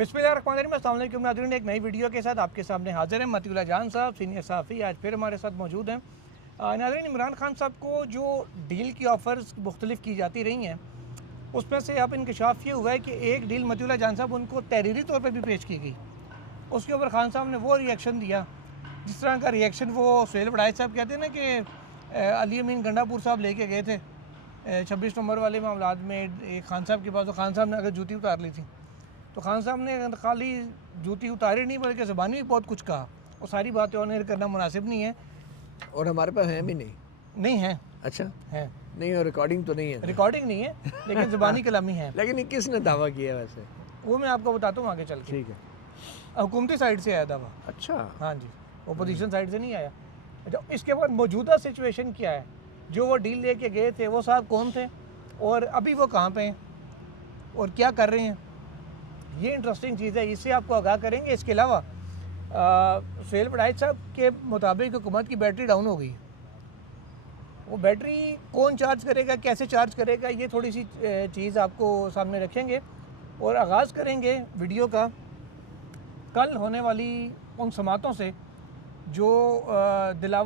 बिस्मिल्लाहिर्रहमानिर्रहीम, अस्सलाम वालेकुम नाज़रीन। एक नई वीडियो के साथ आपके सामने हाजिर हैं मतीउल्लाह जान साहब, सीनियर सहाफ़ी, आज फिर हमारे साथ मौजूद हैं। नाज़रीन, इमरान खान साहब को जो डील की ऑफ़र्स मुख्तलिफ़ की जाती रही हैं, उसमें से अब इंकशाफ ये हुआ है कि एक डील मतीउल्लाह जान साहब उनको तहरीरी तौर पर भी पेश की गई। उसके ऊपर खान साहब ने वो रिएक्शन दिया जिस तरह का रिएक्शन वो सुहेल वड़ाइच साहब कहते हैं ना कि अली अमीन गंडापुर साहब लेके गए थे 26 नंबर वाले मामलात में एक खान साहब के पास, तो खान साहब ने अगर जूती उतार ली थी, तो खान साहब ने खाली जूती उतारी नहीं बल्कि ज़बानी भी बहुत कुछ कहा। और सारी बातें ऑनर करना मुनासिब नहीं है, और हमारे पास है भी नहीं। नहीं है, अच्छा है नहीं, और रिकॉर्डिंग तो नहीं है। रिकॉर्डिंग नहीं है लेकिन ज़बानी कलामी है। लेकिन ये किसने दावा किया वैसे? वो मैं आपको बताता हूँ आगे चल के। ठीक है, हुकूमती साइड से आया दावा। अच्छा। हाँ जी, अपोजिशन साइड से नहीं आया। अच्छा, इसके बाद मौजूदा सिचुएशन क्या है, जो वो डील लेके गए थे वो साहब कौन थे और अभी वो कहाँ पे हैं और क्या कर रहे हैं, ये इंटरेस्टिंग चीज़ है, इससे आपको आगाह करेंगे। इसके अलावा सुहेल वड़ाइच साहब के मुताबिक हुकूमत की बैटरी डाउन हो गई। वो बैटरी कौन चार्ज करेगा, कैसे चार्ज करेगा, ये थोड़ी सी चीज़ आपको सामने रखेंगे। और आगाज़ करेंगे वीडियो का कल होने वाली उन समातों से जो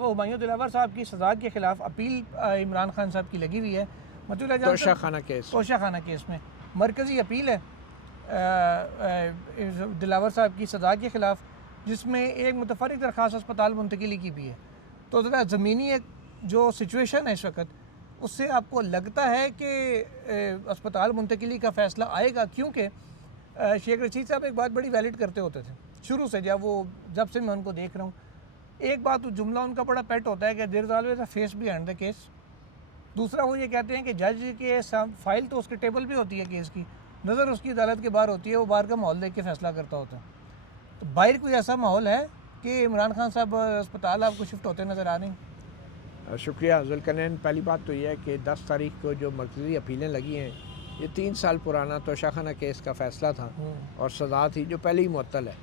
हुमायूं दिलावर साहब की सज़ा के ख़िलाफ़ अपील इमरान खान साहब की लगी हुई है। मतलब तोशा खाना केस में मरकज़ी अपील है दिलावर साहब की सज़ा के ख़िलाफ़, जिसमें एक मुतफ़र्रिक़ दरख्वास्त अस्पताल मुंतकिली की भी है। तो ज़रा ज़मीनी एक जो सिचुएशन है इस वक्त, उससे आपको लगता है कि अस्पताल मुंतकिली का फ़ैसला आएगा, क्योंकि शेख रशीद साहब एक बात बड़ी वैलिड करते होते थे शुरू से, जब से मैं उनको देख रहा हूँ। एक बात जुमला उनका बड़ा पेट होता है कि there is always a face behind the case. दूसरा वो ये कहते हैं कि जज के फाइल तो उसके टेबल पे होती है केस की, नज़र उसकी अदालत के बाहर होती है, वो बाहर का माहौल देख के फ़ैसला करता होता है। तो बाहर कोई ऐसा माहौल है कि इमरान खान साहब अस्पताल आपको शिफ्ट होते नज़र आ रहे हैं? शुक्रिया ज़ुल्करनैन। पहली बात तो यह है कि 10 तारीख को जो मरकज़ी अपीलें लगी हैं, ये 3 साल पुराना तोशाखाना केस का फ़ैसला था और सज़ा थी जो पहले ही मुअत्तल है,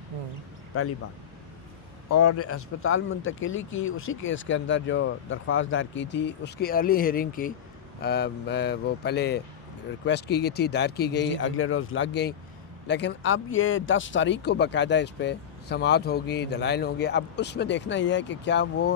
पहली बात। और अस्पताल मुंतकिली की उसी केस के अंदर जो दरख्वास्त दायर की थी, उसकी अर्ली हियरिंग की वो पहले रिक्वेस्ट की गई थी, दायर की गई, अगले रोज़ लग गई। लेकिन अब ये 10 तारीख को बाकायदा इस पर समाअत होगी, दलाइल होंगे। अब उसमें देखना यह है कि क्या वो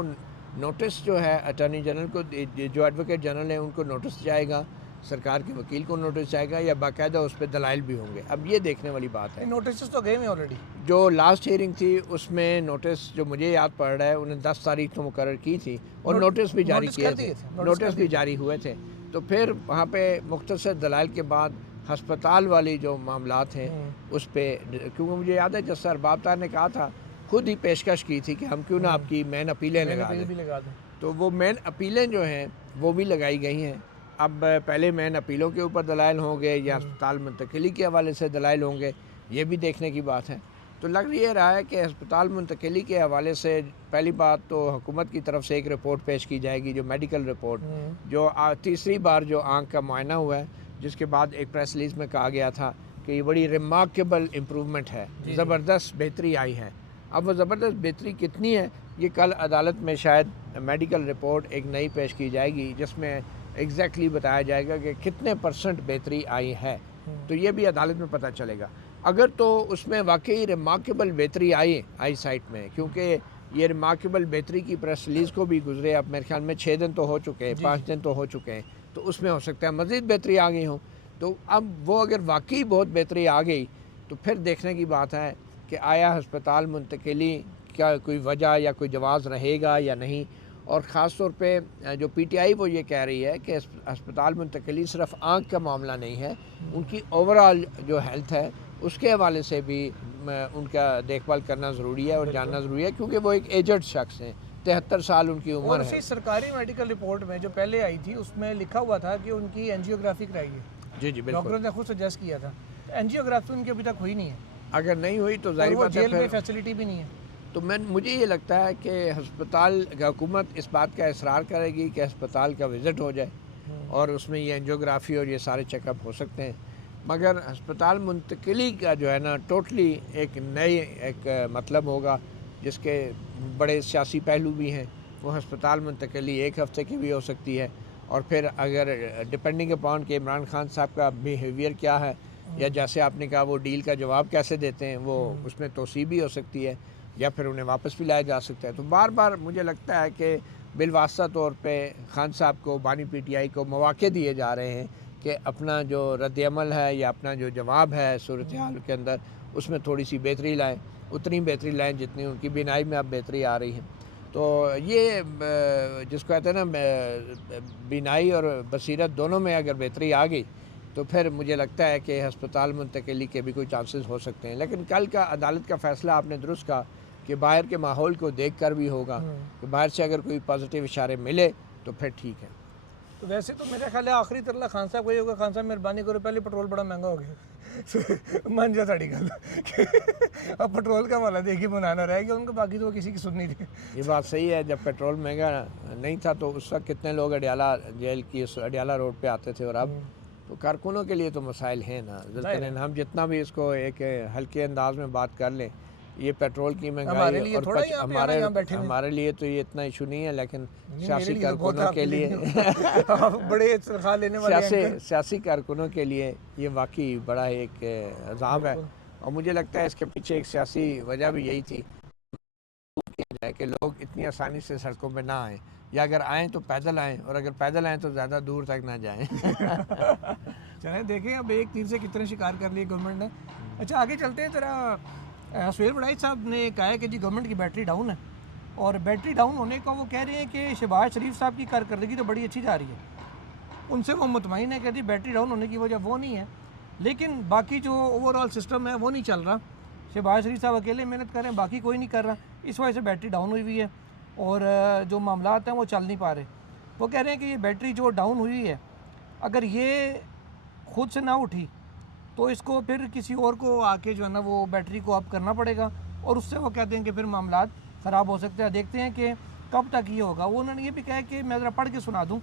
नोटिस जो है अटॉर्नी जनरल को, जो एडवोकेट जनरल है उनको नोटिस जाएगा, सरकार के वकील को नोटिस जाएगा, या बाकायदा उस पर दलाइल भी होंगे। अब ये देखने वाली बात है। नोटिस तो गए हैं ऑलरेडी। जो लास्ट हियरिंग थी उसमें नोटिस, जो मुझे याद पड़ रहा है, उन्हें 10 तारीख को मुकर्रर की थी और नोटिस भी जारी किए थे, नोटिस भी जारी हुए थे। तो फिर वहाँ पे मुख्तसर दलाइल के बाद हस्पताल वाली जो मामलात हैं उस पर, क्योंकि मुझे याद है जज अरबाब तार ने कहा था, खुद ही पेशकश की थी कि हम क्यों ना आपकी मेन अपीलें लगा दें। तो वो मेन अपीलें जो हैं वो भी लगाई गई हैं। अब पहले मेन अपीलों के ऊपर दलाइल होंगे या अस्पताल मुंतकिली के हवाले से दलाइल होंगे, ये भी देखने की बात है। तो लग ये रहा है कि अस्पताल मुंतकिली के हवाले से पहली बात तो हुकूमत की तरफ से एक रिपोर्ट पेश की जाएगी, जो मेडिकल रिपोर्ट, जो तीसरी बार जो आँख का मुआयना हुआ है, जिसके बाद एक प्रेस रिलीज़ में कहा गया था कि ये बड़ी रिमार्केबल इम्प्रूवमेंट है, ज़बरदस्त बेहतरी आई है। अब वो ज़बरदस्त बेहतरी कितनी है, ये कल अदालत में शायद मेडिकल रिपोर्ट एक नई पेश की जाएगी, जिसमें एग्जैक्टली बताया जाएगा कि कितने % बेहतरी आई है। तो ये भी अदालत में पता चलेगा। अगर तो उसमें वाकई रिमार्केबल बेहतरी आई साइट में, क्योंकि ये रिमार्केबल बेहतरी की प्रेस रिलीज़ को भी गुजरे अब मेरे ख्याल में 6 दिन तो हो चुके हैं, 5 दिन तो हो चुके हैं, तो उसमें हो सकता है मज़ीद बेहतरी आ गई हो। तो अब वो अगर वाकई बहुत बेहतरी आ गई तो फिर देखने की बात है कि आया हस्पताल मुंतकिली क्या कोई वजह या कोई जवाज़ रहेगा या नहीं। और ख़ास तौर पे जो PTI वो ये कह रही है कि अस्पताल मुंतकिली सिर्फ आँख का मामला नहीं है, उनकी ओवरऑल जो हेल्थ है उसके हवाले से भी उनका देखभाल करना ज़रूरी है और जानना ज़रूरी है, क्योंकि वो एक एजड शख्स हैं, 73 साल उनकी उम्र है। सरकारी मेडिकल रिपोर्ट में जो पहले आई थी उसमें लिखा हुआ था कि उनकी एंजियोग्राफी कराई है। जी बिल्कुल, डॉक्टर ने खुद सजेस्ट किया था। एंजियोग्राफी उनकी अभी तक हुई नहीं है। अगर नहीं हुई तो जाहिर बात है जेल में फैसिलिटी भी नहीं है। तो मुझे ये लगता है कि हस्पताल हुकूमत इस बात का इसरार करेगी कि अस्पताल का विज़िट हो जाए और उसमें ये एंजियोग्राफी और ये सारे चेकअप हो सकते हैं। मगर हस्पताल मुंतकिली का जो है ना, टोटली एक नए एक मतलब होगा, जिसके बड़े सियासी पहलू भी हैं। वो हस्पताल मुंतकिली 1 हफ़्ते की भी हो सकती है, और फिर अगर डिपेंडिंग अपॉन कि इमरान खान साहब का बिहेवियर क्या है, या जैसे आपने कहा वो डील का जवाब कैसे देते हैं, वो उसमें तोसी भी हो सकती है या फिर उन्हें वापस भी लाया जा सकता है। तो बार बार मुझे लगता है कि बिलवास्ता तौर पे खान साहब को, बानी पीटीआई को मौके दिए जा रहे हैं कि अपना जो रद्दअमल है या अपना जो जवाब है सूरत हाल के अंदर, उसमें थोड़ी सी बेहतरी लाएँ, उतनी बेहतरी लाएँ जितनी उनकी बिनाई में अब बेहतरी आ रही है। तो ये जिसको कहते हैं ना, बिनाई और बसीरत दोनों में अगर बेहतरी आ गई तो फिर मुझे लगता है कि हस्पताल मुंतकिली के भी कोई चांसेस हो सकते हैं। लेकिन कल का अदालत का फ़ैसला आपने दुरुस्त कहा कि बाहर के माहौल को देख कर भी होगा, कि बाहर से अगर कोई पॉजिटिव इशारे मिले तो फिर ठीक है। तो वैसे तो मेरा ख्याल है आखिरी तरला खान साहब को ही होगा, खान साहब मेहरबानी करो, पहले पेट्रोल बड़ा महंगा हो गया मान जा साड़ी गल अब पेट्रोल का वाला देखिए बनाना रह गया उनको, बाकी तो वो किसी की सुननी थी। ये बात सही है, जब पेट्रोल महंगा नहीं था तो उस वक्त कितने लोग अडियाला जेल की उस अडियाला रोड पे आते थे, और अब तो कारकुनों के लिए तो मसाइल हैं ना। ज़ुल्करनैन, हम जितना भी इसको एक हल्के अंदाज में बात कर लें, ये पेट्रोल की महंगाई और हमारे लिए तो ये इतना इशू नहीं है, लेकिन सियासी कारकुनों के लिए बड़े लेने वाले सियासी कारकुनों के लिए ये वाकई बड़ा एक अज़ाब है। और मुझे लगता है इसके पीछे एक सियासी वजह भी यही थी कि लोग इतनी आसानी से सड़कों पे ना आएँ, या अगर आएँ तो पैदल आएँ, और अगर पैदल आएँ तो ज़्यादा दूर तक ना जाएँ। चलें देखें अब एक तीर से कितने शिकार कर लिए गवर्नमेंट ने। अच्छा आगे चलते हैं, तेरा सुहेल वड़ाइच साहब ने कहा है कि जी गवर्नमेंट की बैटरी डाउन है, और बैटरी डाउन होने का वो कह रहे हैं कि शहबाज शरीफ साहब की कारकर्दगी तो बड़ी अच्छी जा रही है, उनसे वो मुतमईन है कि जी बैटरी डाउन होने की वजह वो नहीं है, लेकिन बाकी जो ओवरऑल सिस्टम है वो नहीं चल रहा। शहबाज शरीफ साहब अकेले मेहनत कर रहे हैं, बाकी कोई नहीं कर रहा, इस वजह से बैटरी डाउन हुई हुई है और जो मामलात हैं वो चल नहीं पा रहे। वो कह रहे हैं कि ये बैटरी जो डाउन हुई है, अगर ये खुद से ना उठी तो इसको फिर किसी और को आके जो है ना वो बैटरी को अप करना पड़ेगा, और उससे वो कहते हैं कि फिर मामलात ख़राब हो सकते हैं। देखते हैं कि कब तक ये होगा। वो उन्होंने ये भी कहा कि मैं ज़रा पढ़ के सुना दूँ।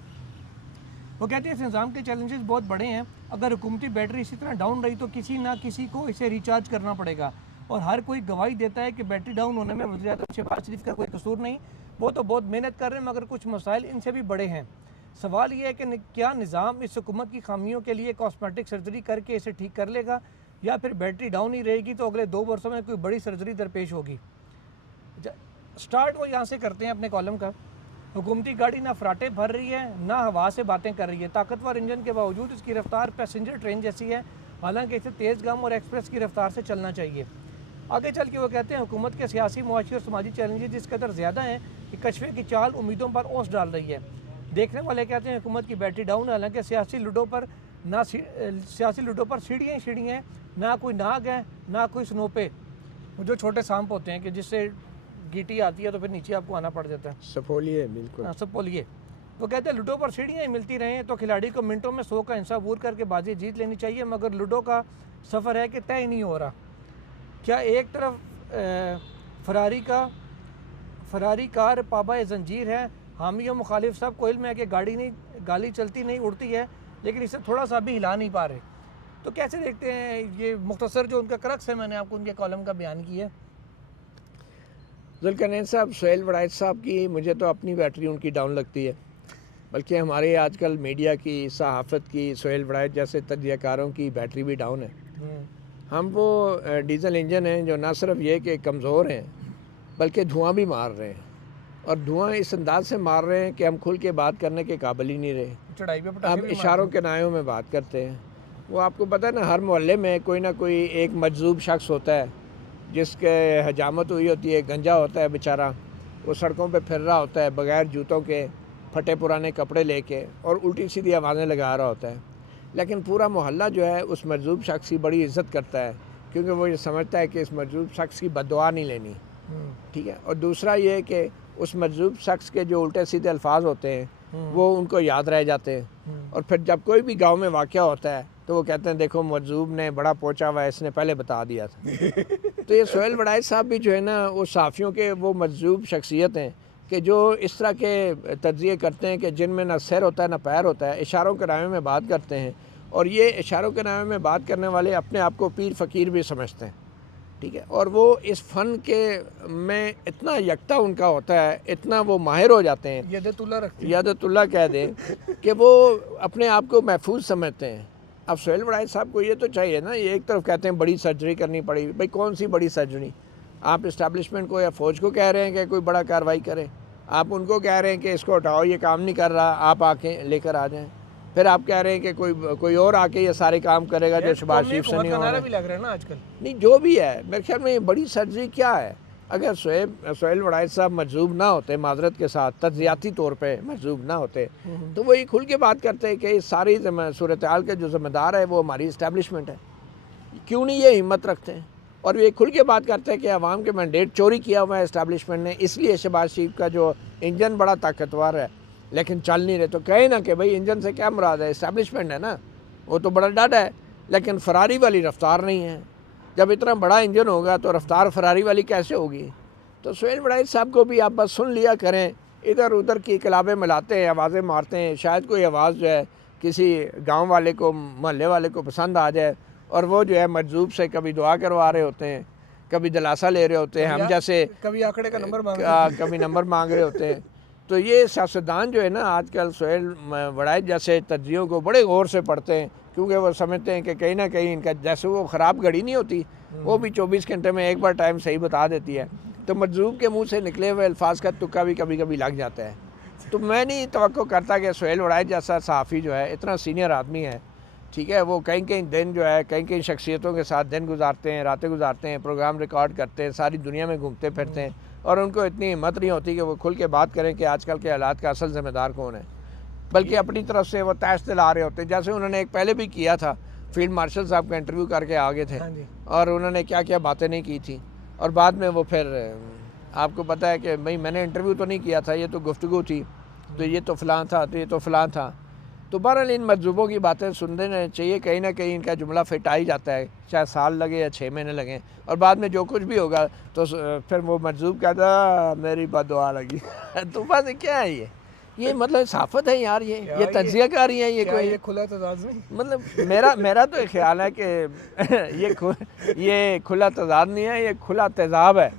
वो कहते हैं इस निज़ाम के चैलेंजेस बहुत बड़े हैं, अगर हुकूमती बैटरी इसी तरह डाउन रही तो किसी ना किसी को इसे रिचार्ज करना पड़ेगा, और हर कोई गवाही देता है कि बैटरी डाउन होने में वज़ीर-ए-आज़म शहबाज शरीफ का कोई कसूर नहीं, वो तो बहुत मेहनत कर रहे हैं, मगर कुछ मसाइल इनसे भी बड़े हैं। सवाल ये है कि क्या निज़ाम इस हुकूमत की खामियों के लिए कॉस्मेटिक सर्जरी करके इसे ठीक कर लेगा, या फिर बैटरी डाउन ही रहेगी तो अगले 2 वर्षों में कोई बड़ी सर्जरी दरपेश होगी। स्टार्ट वो यहाँ से करते हैं अपने कॉलम का। हुकूमती गाड़ी ना फराटे भर रही है, ना हवा से बातें कर रही है। ताकतवर इंजन के बावजूद इसकी रफ्तार पैसेंजर ट्रेन जैसी है, हालांकि इसे तेज़ गम और एक्सप्रेस की रफ्तार से चलना चाहिए। आगे चल के वो कहते हैं हुकूमत के सियासी, मुआशी और समाजी चैलेंजेस इस कदर ज़्यादा हैं कि कशफे की चाल उम्मीदों पर ओस डाल रही है। देखने वाले कहते हैं हुकूमत की बैटरी डाउन है, हालांकि सियासी लूडो पर सीढ़ियाँ ही सीढ़ियाँ हैं, ना कोई नाग है ना कोई स्नोपे, जो छोटे सांप होते हैं कि जिससे गीटी आती है तो फिर नीचे आपको आना पड़ जाता है। सपोलिए, बिल्कुल सपोलिए। वो कहते हैं लूडो पर सीढ़ियाँ ही मिलती रहें तो खिलाड़ी को मिनटों में 100 का हिस्सा बूर करके बाजी जीत लेनी चाहिए, मगर लूडो का सफ़र है कि तय ही नहीं हो रहा। क्या एक तरफ फरारी कार पाबा जंजीर है, हामी और मुखालिफ सब को इल्म है कि गाड़ी चलती नहीं उड़ती है, लेकिन इसे थोड़ा सा भी हिला नहीं पा रहे। तो कैसे देखते हैं ये मुख्तसर जो उनका क्रक्स है, मैंने आपको उनके कॉलम का बयान किया। ज़ुल्करनैन साहब, सुहेल वड़ाइच साहब की मुझे तो अपनी बैटरी उनकी डाउन लगती है, बल्कि हमारे आजकल मीडिया की, सहाफ़त की, सुहेल वड़ाइच जैसे तजज़ियाकारों की बैटरी भी डाउन है। हम वो डीजल इंजन हैं जो ना सिर्फ ये कि कमज़ोर हैं बल्कि धुआं भी मार रहे हैं, और धुआं इस अंदाज से मार रहे हैं कि हम खुल के बात करने के काबिल ही नहीं रहे। चढ़ाई पे हम इशारों के नायों में बात करते हैं। वो आपको पता है ना, हर मोहल्ले में कोई ना कोई एक मजजूब शख्स होता है जिसके हजामत हुई होती है, गंजा होता है बेचारा, वो सड़कों पे फिर रहा होता है बग़ैर जूतों के, फटे पुराने कपड़े लेके, और उल्टी सीधी आवाज़ें लगा रहा होता है। लेकिन पूरा मोहल्ला जो है उस मजजूब शख्स की बड़ी इज़्ज़त करता है, क्योंकि वो ये समझता है कि इस मजजूब शख्स की बद्दुआ नहीं लेनी, ठीक है। और दूसरा ये कि उस मजजूब शख्स के जो उल्टे सीधे अल्फाज होते हैं वो उनको याद रह जाते हैं, और फिर जब कोई भी गांव में वाक़या होता है तो वो कहते हैं देखो मजजूब ने बड़ा पहुँचा हुआ है, इसने पहले बता दिया था। तो ये सुहेल वड़ाइच साहब भी जो है ना, वो साफ़ियों के वो मजजूब शख्सियत हैं कि जो इस तरह के तज्ज़िये करते हैं कि जिनमें ना सिर होता है ना पैर होता है, इशारों के नामे में बात करते हैं, और ये इशारों के नामे में बात करने वाले अपने आप को पीर फ़कीर भी समझते हैं, ठीक है। और वो इस फ़न के में इतना यकता उनका होता है, इतना वो माहिर हो जाते हैं, यदतुल्लाह कह दें कि वो अपने आप को महफूज समझते हैं अब सोहेल वड़ाइच साहब को ये तो चाहिए ना, ये एक तरफ कहते हैं बड़ी सर्जरी करनी पड़ी, भाई कौन सी बड़ी सर्जरी? आप इस्टेब्लिशमेंट को या फ़ौज को कह रहे हैं कि कोई बड़ा कार्रवाई करे, आप उनको कह रहे हैं कि इसको हटाओ, ये काम नहीं कर रहा, आप आके लेकर आ जाएं, फिर आप कह रहे हैं कि कोई और आके ये सारे काम करेगा जो शहबाज शरीफ से नहीं हो रहा भी लग रहा है ना आजकल। नहीं, जो भी है मेरे ख्याल में ये बड़ी सर्जरी क्या है? अगर सोहेल वड़ाइच साहब मजजूब ना होते, माजरत के साथ तज्जियाती तौर पे मजजूब ना होते, तो वो ये खुल के बात करते हैं कि इस सारी सूरत हाल के जो ज़िम्मेदार है वो हमारी इस्टेब्लिशमेंट है। क्यों नहीं ये हिम्मत रखते हैं? और ये खुल के बात करते हैं कि अवाम के मैंडेट चोरी किया हुआ है इस्टेब्लिशमेंट ने, इसलिए शहबाज शरीफ का जो इंजन बड़ा ताकतवर है लेकिन चल नहीं रहे। तो कहे ना कि भाई इंजन से क्या मुराद है? इस्टेब्लिशमेंट है ना, वो तो बड़ा डर है, लेकिन फरारी वाली रफ्तार नहीं है। जब इतना बड़ा इंजन होगा तो रफ्तार फरारी वाली कैसे होगी? तो सोहेल वड़ाइच साहब को भी आप बस सुन लिया करें, इधर उधर की किलाबें मिलाते हैं, आवाज़ें मारते हैं, शायद कोई आवाज़ जो है किसी गांव वाले को, मोहल्ले वाले को पसंद आ जाए, और वो जो है मजजूब से कभी दुआ करवा रहे होते हैं, कभी दिलासा ले रहे होते हैं, हम जैसे कभी आंकड़े का नंबर कभी नंबर मांग रहे होते हैं। तो ये सियासतदान जो है ना आजकल सोहेल वड़ाइच जैसे तज्जियों को बड़े गौर से पढ़ते हैं, क्योंकि वो समझते हैं कि कहीं ना कहीं इनका, जैसे वो ख़राब घड़ी नहीं होती, वो भी 24 घंटे में एक बार टाइम सही बता देती है, तो मजजूब के मुंह से निकले हुए अल्फाज का तुक्का भी कभी कभी लग जाता है। तो मैं नहीं तवक्को करता कि सोहेल वड़ाइच जैसा सहाफ़ी जो है, इतना सीनियर आदमी है, ठीक है, वो कहीं कहीं दिन जो है कहीं कहीं शख्सियतों के साथ दिन गुजारते हैं, रातें गुजारते हैं, प्रोग्राम रिकॉर्ड करते हैं, सारी दुनिया में घूमते फिरते हैं, और उनको इतनी हिम्मत नहीं होती कि वो खुल के बात करें कि आजकल के हालात का असल ज़िम्मेदार कौन है, बल्कि अपनी तरफ से वो तैश दिला रहे होते हैं। जैसे उन्होंने एक पहले भी किया था, फील्ड मार्शल साहब का इंटरव्यू करके आगे थे, और उन्होंने क्या क्या बातें नहीं की थी, और बाद में वो फिर आपको पता है कि भाई मैंने इंटरव्यू तो नहीं किया था, ये तो गुफ्तगू थी, तो ये तो फ़लाँ था, तो ये तो फ़लाँ था। तो बहरहाल इन मजजूबों की बातें सुनने चाहिए, कहीं ना कहीं इनका जुमला फिट आ ही जाता है, चाहे साल लगे या 6 महीने लगें, और बाद में जो कुछ भी होगा तो फिर वो मजजूब कहता मेरी बददुआ लगी। तो बस क्या है ये मतलब साफत है यार, ये तज्जिया कर रही है, ये कोई ये खुला तजाद नहीं, मतलब मेरा तो ख्याल है कि ये खुला तजाद नहीं है, ये खुला तेज़ाब है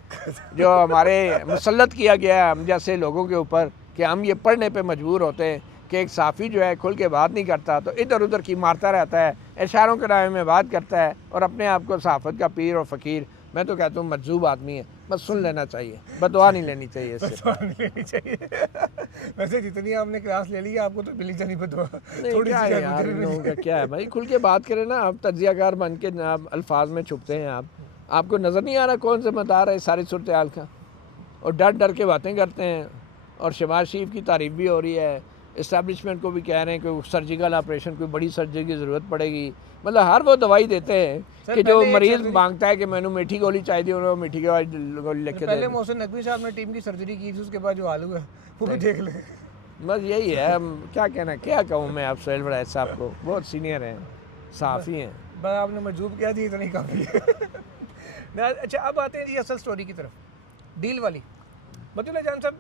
जो हमारे मुसल्लत किया गया है हम जैसे लोगों के ऊपर, कि हम ये पढ़ने पे मजबूर होते हैं कि एक साफ़ी जो है खुल के बात नहीं करता, तो इधर उधर की मारता रहता है, इशारों के राय में बात करता है, और अपने आप को सहाफ़त का पीर और फ़कीर, मैं तो कहता हूँ मजजूब आदमी है, बस सुन लेना चाहिए, बददुआ नहीं लेनी चाहिए इससे। नहीं लेनी चाहिए। वैसे जितनी आपने क्लास ले ली है आपको तो मिली जानी बददुआ। थोड़ी क्या है यार, इन लोगों का क्या है भाई, खुल के बात करें ना, आप तज्जियाकार बन के आप अल्फाज में छुपते हैं, आपको नज़र नहीं आ रहा कौन ज़िम्मेदार है इस सारी सूरत हाल का, और डर डर के बातें करते हैं, और शहबाज शरीफ की तारीफ भी हो रही है, इस्टेब्लिशमेंट को भी कह रहे हैं कि सर्जिकल ऑपरेशन, कोई बड़ी सर्जरी की ज़रूरत पड़ेगी, मतलब हर वो दवाई देते हैं कि जो मरीज़ मांगता है कि मैंने मीठी गोली चाहिए, उन्होंने मीठी गोली लिख के पहले मोहसिन नकवी साहब ने टीम की सर्जरी की थी, उसके बाद जो हाल हुआ वो भी देख ले। बस यही है, क्या कहना, क्या कहूँ मैं आप सोहेल वड़ाइच साहब को, बहुत सीनियर हैं, साफ़ी हैं। बस आपने मजबूत कह दी, इतनी काफ़ी है। अच्छा अब आते हैं जी असल स्टोरी की तरफ, डील वाली। बतूल जान साहब,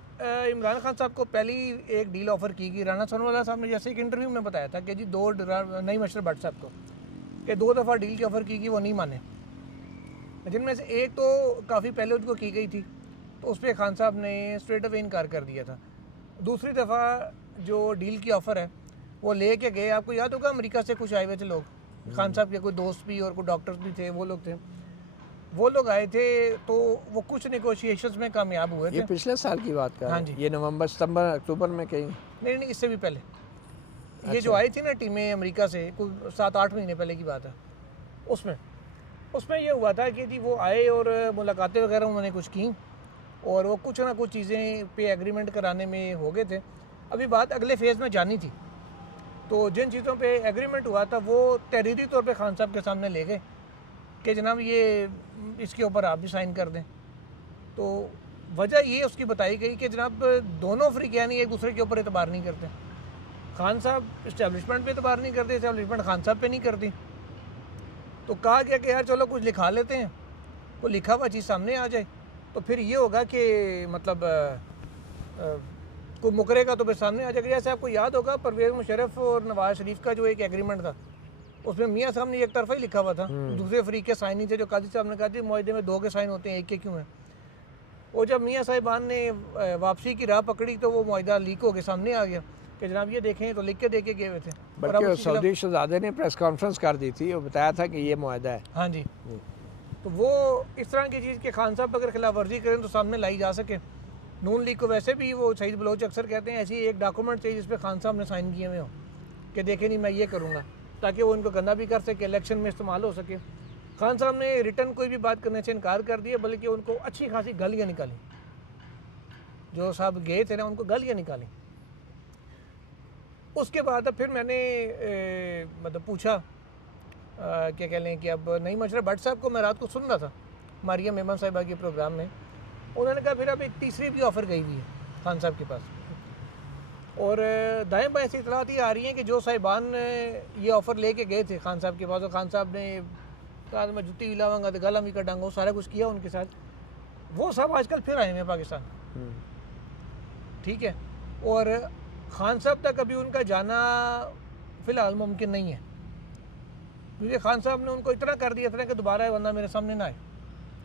इमरान खान साहब को पहली एक डील ऑफ़र की गई, राना सनवाला साहब ने जैसे एक इंटरव्यू में बताया था कि जी नईम अशरफ भट्ट साहब को कि 2 दफ़ा डील की ऑफ़र की गई, वो नहीं माने, जिनमें से एक तो काफ़ी पहले उनको की गई थी, तो उस पर खान साहब ने स्ट्रेट अवे इनकार कर दिया था। दूसरी दफ़ा जो डील की ऑफ़र है वो ले के गए, आपको याद होगा अमेरिका से कुछ आए हुए थे लोग, खान साहब के कोई दोस्त भी और कोई डॉक्टर्स भी थे, वो लोग थे, वो लोग आए थे, तो वो कुछ नेगोशिएशंस में कामयाब हुए थे। ये पिछले साल की बात का, हाँ जी, ये नवंबर सितंबर अक्टूबर में कहीं नहीं, इससे भी पहले। ये जो आई थी ना टीमें अमेरिका से, कुछ 7-8 महीने पहले की बात है, उसमें ये हुआ था कि जी वो आए और मुलाकातें वगैरह उन्होंने कुछ की, और वो कुछ ना कुछ चीज़ें पे एग्रीमेंट कराने में हो गए थे। अभी बात अगले फेज़ में जानी थी, तो जिन चीज़ों पे एग्रीमेंट हुआ था वो तहरीरी तौर पे खान साहब के सामने ले गए कि जनाब ये इसके ऊपर आप भी साइन कर दें। तो वजह ये उसकी बताई गई कि जनाब दोनों अफ्रीकानी एक दूसरे के ऊपर एतबार नहीं करते, खान साहब इस्टेब्लिशमेंट पे एतबार नहीं करते, इस्टेब्लिशमेंट खान साहब पे नहीं करती। तो कहा गया कि यार चलो कुछ लिखा लेते हैं, कोई लिखा हुआ चीज़ सामने आ जाए, तो फिर ये होगा कि मतलब कोई मुकरेगा तो फिर सामने आ जाएगा। जैसे आपको याद होगा परवेज़ मुशर्रफ और नवाज़ शरीफ का जो एक एग्रीमेंट था, उसमें मियाँ साहब ने एक तरफा ही लिखा हुआ था, दूसरे फरीक के साइन ही थे, जो काजी साहब ने कहा थी मुआहदे में 2 के साइन होते हैं, 1 के क्यों है। और जब मियाँ साहिबान ने वापसी की राह पकड़ी तो वो मुआहदा लीक हो के सामने आ गया, कि जनाब ये देखें, तो लिख के दे के गए हुए थे। बल्कि सऊदी शहजादे ने प्रेस कॉन्फ्रेंस कर दी थी और बताया था कि ये मुआहदा है। हाँ जी, तो वो इस तरह की चीज़ के खान साहब अगर खिलाफ वर्जी करें तो सामने लाई जा सके। नून लीग को वैसे भी वो शहीद बलोच अक्सर कहते हैं ऐसी एक डॉक्यूमेंट चाहिए जिस पे खान साहब ने साइन किए हुए हो कि देखे नहीं मैं ये करूँगा, ताकि वो उनको गंदा भी कर सके, इलेक्शन में इस्तेमाल हो सके। खान साहब ने रिटर्न कोई भी बात करने से इनकार कर दिया, बल्कि उनको अच्छी खासी गालियाँ निकाली। जो साहब गए थे ना, उनको गालियाँ निकाली। उसके बाद फिर मैंने मतलब पूछा क्या कह लें कि अब नईम अशरफ भट्ट साहब को मैं रात को सुन रहा था मारियम मेमन साहिबा के प्रोग्राम में। उन्होंने कहा फिर अब एक तीसरी भी ऑफ़र गई हुई है खान साहब के पास, और दाएं बाएं से इतलात ये आ रही हैं कि जो साहिबान ये ऑफ़र लेके गए थे खान साहब के पास, और खान साहब ने कहा मैं जुत्ती हिलाऊंगा तो गला भी कटाऊंगा, सारा कुछ किया उनके साथ, वो सब आजकल फिर आए हैं पाकिस्तान। ठीक है, और खान साहब तक अभी उनका जाना फ़िलहाल मुमकिन नहीं है, क्योंकि खान साहब ने उनको इतना कर दिया था कि दोबारा वरना मेरे सामने ना आए,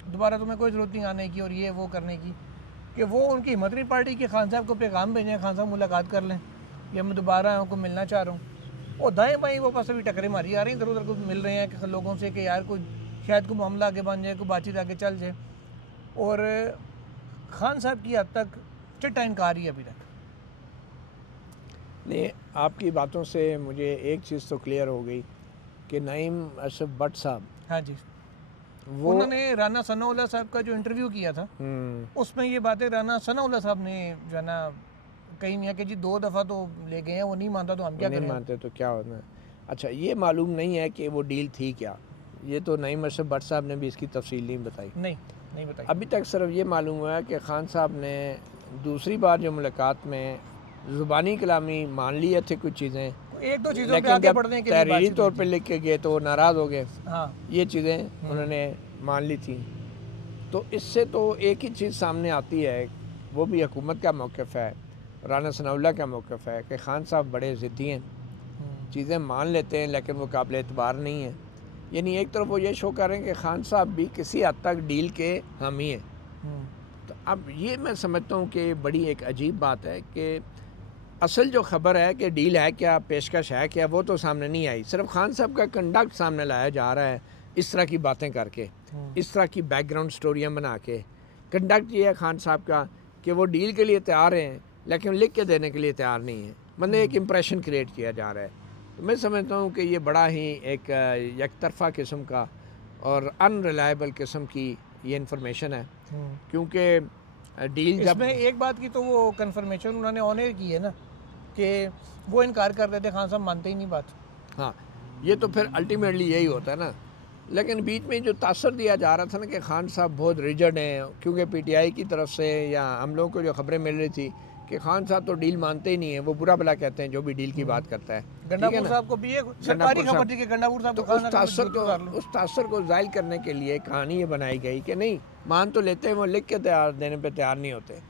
दोबारा तुम्हें कोई ज़रूरत नहीं आने की और ये वो करने की, कि वो उनकी हिम्मत नहीं पार्टी के खान साहब को पैगाम भेजें, खान साहब मुलाकात कर लें या मैं दोबारा उनको मिलना चाह रहा हूँ। और दाएँ बाएँ वो पास अभी टकरे मारी आ रही हैं, इधर उधर को मिल रहे हैं कि लोगों से कि यार कोई शायद कोई मामला आगे बन जाए, कोई बातचीत आगे चल जाए। और खान साहब की हद तक चिट्टा इनकार ही अभी तक नहीं। आपकी बातों से मुझे एक चीज़ तो क्लियर हो गई कि नईम अशरफ भट्ट साहब, हाँ जी, वो उन्होंने राना सनाउल्लाह साहब का जो इंटरव्यू किया था उसमें ये बातें राना सनाउल्लाह साहब ने जो है ना कहीं नहीं है कि जी 2 दफ़ा तो ले गए हैं, वो नहीं मानता तो हम क्या करें, नहीं मानते तो क्या होना है। अच्छा, ये मालूम नहीं है कि वो डील थी क्या, ये तो नईम अशरफ भट्ट साहब ने भी इसकी तफसील नहीं बताई। नहीं बताई। अभी तक सिर्फ ये मालूम हुआ है कि खान साहब ने दूसरी बार जो मुलाकात में ज़ुबानी कलामी मान लिए थे कुछ चीज़ें, एक दो चीज़ों पे आगे बढ़ने के लिए तहरीरी तौर पे लिख के गए तो वो नाराज़ हो गए। हाँ, ये चीज़ें उन्होंने मान ली थी। तो इससे तो एक ही चीज़ सामने आती है, वो भी हुकूमत का मौक़िफ़ है, राना सनाउल्लाह का मौक़िफ़ है कि खान साहब बड़े ज़िद्दी हैं, चीज़ें मान लेते हैं लेकिन वो काबिल एतबार नहीं है। यानी एक तरफ वो ये शो कर रहे हैं कि खान साहब भी किसी हद तक डील के हामी हैं। तो अब ये मैं समझता हूँ कि बड़ी एक अजीब बात है कि असल जो ख़बर है कि डील है क्या, पेशकश है क्या, वो तो सामने नहीं आई। सिर्फ खान साहब का कंडक्ट सामने लाया जा रहा है, इस तरह की बातें करके, इस तरह की बैकग्राउंड स्टोरियाँ बना के। कंडक्ट ये है खान साहब का कि वो डील के लिए तैयार हैं लेकिन लिख के देने के लिए तैयार नहीं है, मतलब एक इम्प्रेशन क्रिएट किया जा रहा है। तो मैं समझता हूँ कि ये बड़ा ही एक यकतरफा किस्म का और अनरिलायबल किस्म की ये इन्फॉर्मेशन है, क्योंकि डील जब इसमें एक बात की तो वो कन्फर्मेशन उन्होंने ऑनर की है ना कि वो इनकार कर रहे थे, खान साहब मानते ही नहीं बात। हाँ, ये तो फिर अल्टीमेटली यही होता है ना। लेकिन बीच में जो तासर दिया जा रहा था ना कि खान साहब बहुत रिजर्ड हैं, क्योंकि पीटीआई की तरफ से या हम लोगों को जो खबरें मिल रही थी कि खान साहब तो डील मानते ही नहीं है, वो बुरा भला कहते हैं जो भी डील की बात करता है। गंडापुर साहब को भी सरकारी खबर थी कि गंडापुर साहब तो उस तासर को जाहिल करने के लिए कहानी ये बनाई गई कि नहीं मान तो लेते हैं, वो लिख के देने पे तैयार नहीं होते।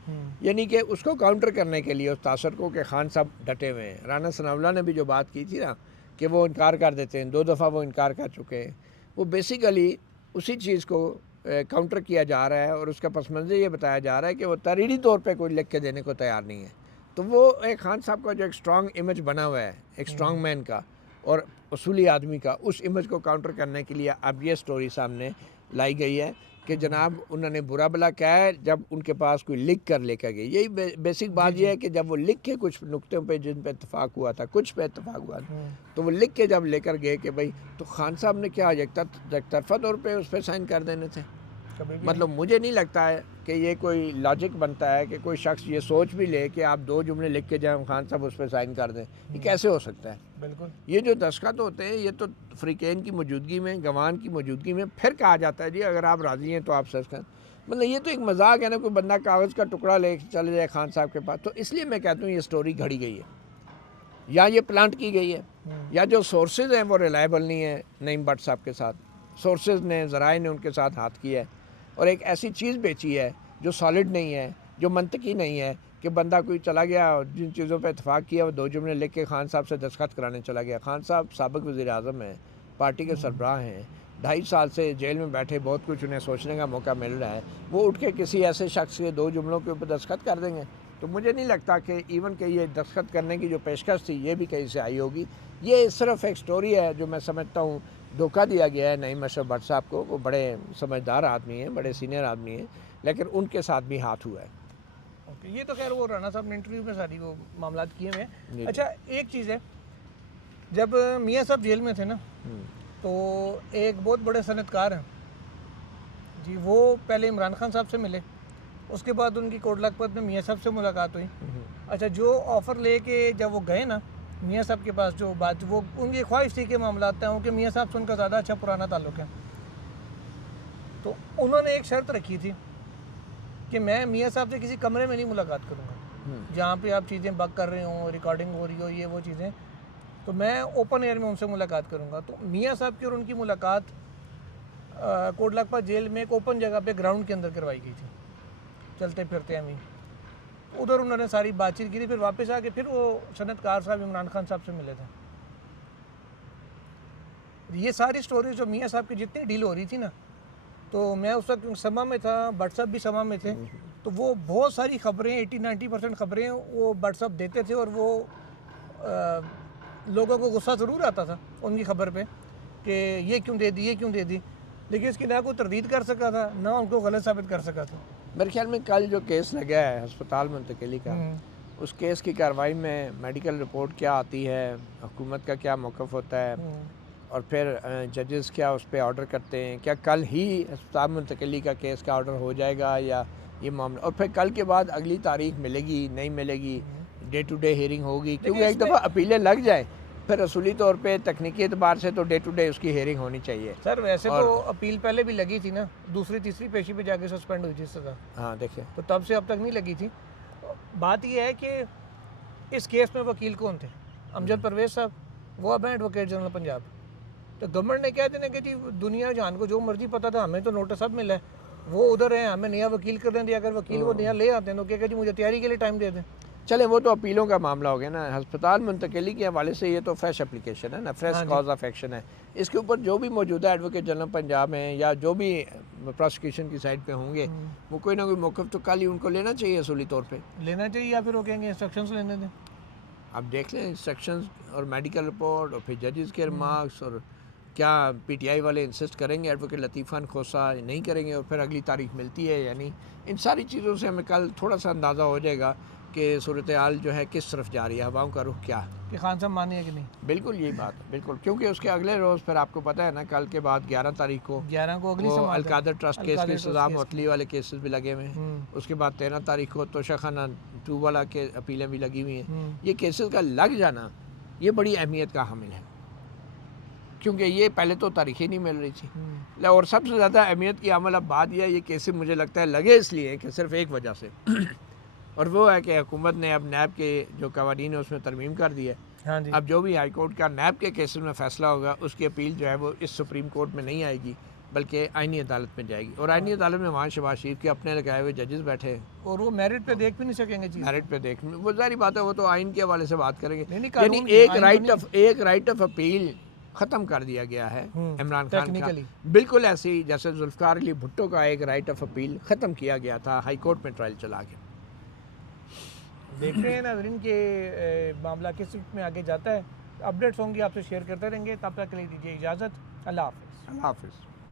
यानी कि उसको काउंटर करने के लिए उस तासर को कि खान साहब डटे हुए हैं। राना सनाउल्लाह ने भी जो बात की थी ना कि वो इनकार कर देते हैं, 2 दफ़ा वो इनकार कर चुके हैं, वो बेसिकली उसी चीज़ को काउंटर किया जा रहा है और उसका पस मंज़र ये बताया जा रहा है कि वो तहरीरी तौर पे कोई लिख के देने को तैयार नहीं है। तो वो एक खान साहब का जो एक स्ट्रॉन्ग इमेज बना हुआ है, एक स्ट्रॉन्ग मैन का और उसूली आदमी का, उस इमेज को काउंटर करने के लिए अब ये स्टोरी सामने लाई गई है कि जनाब उन्होंने बुरा भला क्या है जब उनके पास कोई लिख कर लेकर गए। यही बेसिक बात यह है कि जब वो लिख के कुछ नुक्तों पे जिन पे इत्तेफाक हुआ था, कुछ पे इत्तेफाक हुआ था, तो वो लिख के जब लेकर गए कि भाई तो खान साहब ने क्या एकतरफा तौर पे उस पर साइन कर देने थे। मतलब मुझे नहीं लगता है कि ये कोई लॉजिक बनता है कि कोई शख्स ये सोच भी ले कि आप 2 जुमले लिख के जाए खान साहब उस पर साइन कर दें। ये कैसे हो सकता है? बिल्कुल, ये जो दस्तखत होते हैं ये तो फ्रीकेन की मौजूदगी में, गवान की मौजूदगी में फिर कहा जाता है जी अगर आप राज़ी हैं तो आप दस्तखत, मतलब ये तो एक मजाक है ना, कोई बंदा कागज़ का टुकड़ा ले चले जाए खान साहब के पास। तो इसलिए मैं कहता हूँ ये स्टोरी घड़ी गई है या ये प्लांट की गई है या जो सोर्सेज हैं वो रिलायबल नहीं है नईम भट्ट साहब के साथ। सोर्सेज ने, ज़राए ने उनके साथ हाथ किया है और एक ऐसी चीज़ बेची है जो सॉलिड नहीं है, जो मंतकी नहीं है कि बंदा कोई चला गया जिन चीज़ों पे इत्तेफाक किया वो 2 जुमले लिख के खान साहब से दस्तखत कराने चला गया। खान साहब साबिक़ वज़ीर-ए-आज़म हैं, पार्टी के सरबराह हैं, 2.5 साल से जेल में बैठे, बहुत कुछ उन्हें सोचने का मौका मिल रहा है। वो उठ के किसी ऐसे शख्स के 2 जुमलों के ऊपर दस्तखत कर देंगे? तो मुझे नहीं लगता कि इवन कि ये दस्तखत करने की जो पेशकश थी ये भी कहीं से आई होगी। ये सिर्फ एक स्टोरी है जो मैं समझता हूँ धोखा दिया गया है नईम अशरफ भट्ट साहब को। वो बड़े समझदार आदमी हैं, बड़े सीनियर आदमी हैं, लेकिन उनके साथ भी हाथ हुआ है। ओके, ये तो खैर वो राणा साहब ने इंटरव्यू में सारी वो मामला किए हुए हैं। जी। अच्छा, एक चीज़ है, जब मियाँ साहब जेल में थे ना, तो एक बहुत बड़े सनतकार हैं जी, वो पहले इमरान खान साहब से मिले, उसके बाद उनकी कोट लखपत में मियाँ साहब से मुलाकात हुई। अच्छा, जो ऑफ़र लेके जब वो गए ना मियाँ साहब के पास, जो बात वो उनकी ख्वाहिश थी कि मामला आते हैं कि मियाँ साहब से उनका ज़्यादा अच्छा पुराना ताल्लुक़ है, तो उन्होंने एक शर्त रखी थी कि मैं मियाँ साहब से किसी कमरे में नहीं मुलाकात करूँगा जहाँ पे आप चीज़ें बक कर रहे हो, रिकॉर्डिंग हो रही हो, ये वो चीज़ें, तो मैं ओपन एयर में उनसे मुलाकात करूँगा। तो मियाँ साहब की और उनकी मुलाकात कोट लखपत जेल में एक ओपन जगह पे ग्राउंड के अंदर करवाई गई थी, चलते फिरते हम ही उधर उन्होंने सारी बातचीत की थी। फिर वापस आके फिर वो सनतकार साहब इमरान खान साहब से मिले थे। ये सारी स्टोरी जो मियाँ साहब की जितनी डील हो रही थी ना, तो मैं उस वक्त समा में था, भट्ट साहब भी समा में थे, तो वो बहुत सारी खबरें 80-90% खबरें वो भट्ट साहब देते थे, और वो लोगों को गुस्सा ज़रूर आता था उनकी खबर पे कि ये क्यों दे दी, ये क्यों दे दी, लेकिन इसकी ना कोई तरदीद कर सका था, ना उनको गलत साबित कर सका था। मेरे ख्याल में कल जो केस लगा है अस्पताल मुंतकिली का, उस केस की कार्रवाई में मेडिकल रिपोर्ट क्या आती है, हुकूमत का क्या मौक़िफ़ होता है, और फिर जजेस क्या उस पर ऑर्डर करते हैं, क्या कल ही अस्पताल मुंतकिली का केस का ऑर्डर हो जाएगा या ये मामला, और फिर कल के बाद अगली तारीख मिलेगी नहीं मिलेगी, डे टू डे हियरिंग होगी, क्योंकि एक दफ़ा अपीलें लग जाए फिर असूली तौर पे तकनीकी एतबार से तो डे टू डे उसकी हेयरिंग होनी चाहिए। सर वैसे तो अपील पहले भी लगी थी ना, दूसरी तीसरी पेशी पे जाके सस्पेंड हुई थी सज़ा। हाँ देखिए, तो तब से अब तक नहीं लगी थी। बात यह है कि इस केस में वकील कौन थे? अमजद परवेज़ साहब, वो अब हैं एडवोकेट जनरल पंजाब। तो गवर्नमेंट ने कह देना कि जी दुनिया जहान को जो मर्जी पता था, हमें तो नोटिस अब मिला है, वो उधर है, हमें नया वकील कर दें। अगर वकील वो नया ले आते हैं तो क्या कहते जी मुझे तैयारी के लिए टाइम दे दें। चले वो तो अपीलों का मामला हो गया ना। अस्पताल मुंतकिली के हवाले से ये तो फ्रेश एप्लीकेशन है ना, फ्रेश कॉज ऑफ एक्शन है। इसके ऊपर जो भी मौजूदा एडवोकेट जनरल पंजाब हैं या जो भी प्रोसिक्यूशन की साइड पे होंगे, वो कोई ना कोई मौक़िफ़ तो कल ही उनको लेना चाहिए असूली तौर पे लेना चाहिए, या फिर वो कहेंगे इंस्ट्रक्शंस लेने दें। अब देख लें इंस्ट्रक्शंस और मेडिकल रिपोर्ट और फिर जजेस के रिमार्क्स, और क्या पीटीआई वाले इंसिस्ट करेंगे एडवोकेट लतीफ़ खान खोसा नहीं करेंगे, और फिर अगली तारीख मिलती है या नहीं। इन सारी चीज़ों से हमें कल थोड़ा सा अंदाज़ा हो जाएगा कि सूरत हाल जो है किस तरफ जा रही है, हवाओं का रुख क्या है, कि खान साहब मानिए कि नहीं। बिल्कुल यही बात है, बिल्कुल, क्योंकि उसके अगले रोज़ फिर आपको पता है ना, कल के बाद 11 तारीख को अगली अलकादर ट्रस्ट केस की सज़ा मुअत्तली वाले केसेस भी लगे हुए हैं। उसके बाद 13 तारीख को तोशाखाना 2 वाला के अपीलें भी लगी हुई हैं। ये केसेस का लग जाना ये बड़ी अहमियत का हामिल है, क्योंकि ये पहले तो तारीखें नहीं मिल रही थी। और सबसे ज़्यादा अहमियत की अमल अब बात यह है, ये केसेस मुझे लगता है लगे इसलिए कि सिर्फ एक वजह से और वो है कि हुकूमत ने अब नैब के जो कवानीन है उसमें तरमीम कर दी है। हाँ जी। अब जो भी हाई कोर्ट का नैब के केसेस में फ़ैसला होगा उसकी अपील जो है वो इस सुप्रीम कोर्ट में नहीं आएगी, बल्कि आइनी अदालत में जाएगी। और आइनी अदालत में वहाँ शहबाज शरीफ के अपने लगाए हुए जजेस बैठे हैं, और वो मेरिट पे देख भी नहीं सकेंगे चीज़। मेरिट पे देख, वो जारी बात है, वो तो आइन के हवाले से बात करेंगे। नहीं, यानी एक राइट ऑफ अपील ख़त्म कर दिया गया है इमरान खान का, बिल्कुल ऐसे ही जैसे जुल्फ़िकार अली भुट्टो का एक राइट ऑफ अपील ख़त्म किया गया था हाई कोर्ट में ट्रायल चला के। देखते हैं नाज़रीन के मामला किस में आगे जाता है। अपडेट्स होंगी आपसे शेयर करते रहेंगे, तब तक के लिए दीजिए इजाज़त। अल्लाह हाफ़िज़। अल्लाह हाफ़िज़।